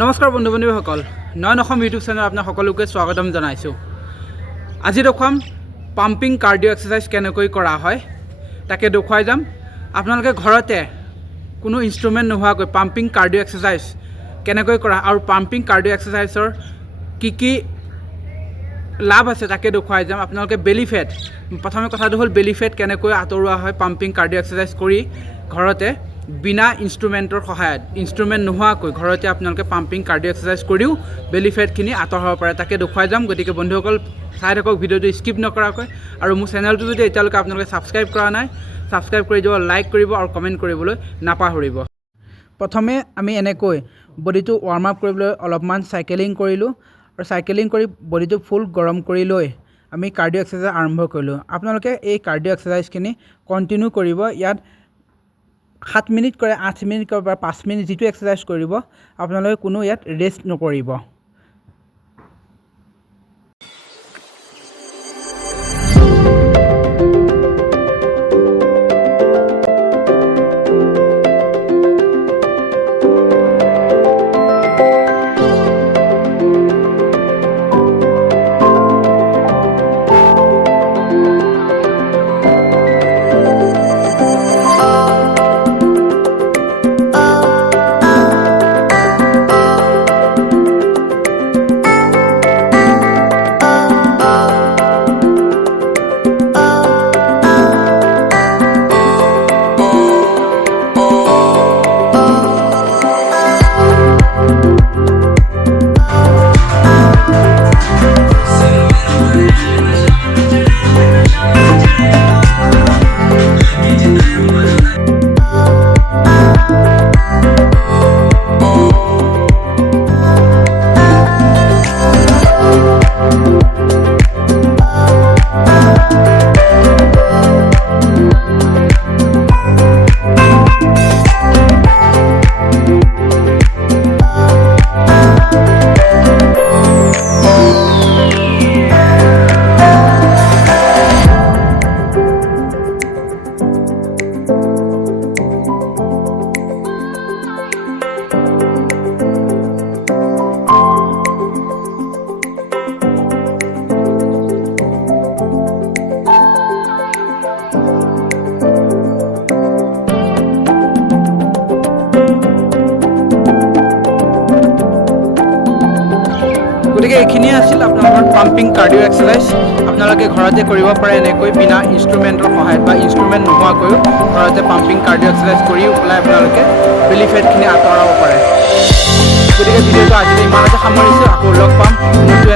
নমস্কাৰ বন্ধু বান্ধৱীসকল, নয়ন Assam YouTube channel আপোনাক সকলোকে স্বাগতম জনাইছোঁ। আজি দেখুৱাম পাম্পিং কাৰ্ডিঅ' এক্সাৰচাইজ কেনেকৈ কৰা হয় তাকে দেখুৱাই যাম। আপোনালোকে ঘৰতে কোনো ইনষ্ট্ৰুমেণ্ট নোহোৱাকৈ পাম্পিং কাৰ্ডিঅ' এক্সাৰচাইজ কেনেকৈ কৰা আৰু পাম্পিং কাৰ্ডিঅ' এক্সাৰচাইজৰ কি লাভ আছে তাকে দেখুৱাই যাম। আপোনালোকে বেলি ফেট, প্ৰথমে কথাটো হ'ল বেলি ফেট কেনেকৈ আঁতৰোৱা হয় পাম্পিং কাৰ্ডিঅ' এক্সাৰচাইজ কৰি ঘৰতে বিনা ইনষ্ট্ৰুমেণ্টৰ সহায়ত, ইনষ্ট্ৰুমেণ্ট নোহোৱাকৈ ঘৰতে আপোনালোকে পাম্পিং কাৰ্ডিঅ' এক্সাৰচাইজ কৰিও বেলি ফেটখিনি আঁতৰাব পাৰে তাকে দেখুৱাই যাম। গতিকে বন্ধুসকল চাই থাকক ভিডিঅ'টো স্কিপ নকৰাকৈ, আৰু মোৰ চেনেলটো যদি এতিয়ালৈকে আপোনালোকে ছাবস্ক্ৰাইব কৰা নাই ছাবস্ক্ৰাইব কৰি দিব, লাইক কৰিব আৰু কমেণ্ট কৰিবলৈ নাপাহৰিব। প্ৰথমে আমি এনেকৈ বডিটো ৱাৰ্ম আপ কৰিবলৈ অলপমান চাইকেলিং কৰিলোঁ, আৰু চাইকেলিং কৰি বডিটো ফুল গৰম কৰি লৈ আমি কাৰ্ডিঅ' এক্সাৰচাইজ আৰম্ভ কৰিলোঁ। আপোনালোকে এই কাৰ্ডিঅ' এক্সাৰচাইজখিনি কণ্টিনিউ কৰিব। ইয়াত 7 মিনিট কৰে, 8 মিনিট কৰে বা 5 মিনিট যিটো এক্সাৰচাইজ কৰিব, আপোনালোকে কোনো ইয়াত ৰেষ্ট নকৰিব। গতিকে এইখিনিয়ে আছিল আপোনালোকৰ পাম্পিং কাৰ্ডিঅ' এক্সাৰচাইজ। আপোনালোকে ঘৰতে কৰিব পাৰে এনেকৈ বিনা ইনষ্ট্ৰুমেণ্টৰ সহায়ত বা ইনষ্ট্ৰুমেণ্ট নোহোৱাকৈও ঘৰতে পাম্পিং কাৰ্ডিঅ' এক্সাৰচাইজ কৰি পেলাই আপোনালোকে বেলি ফেটখিনি আঁতৰাব পাৰে। গতিকে ভিডিঅ'টো আজিলৈ ইমানতে সামৰিছোঁ। আকৌ লগ পাম নতুন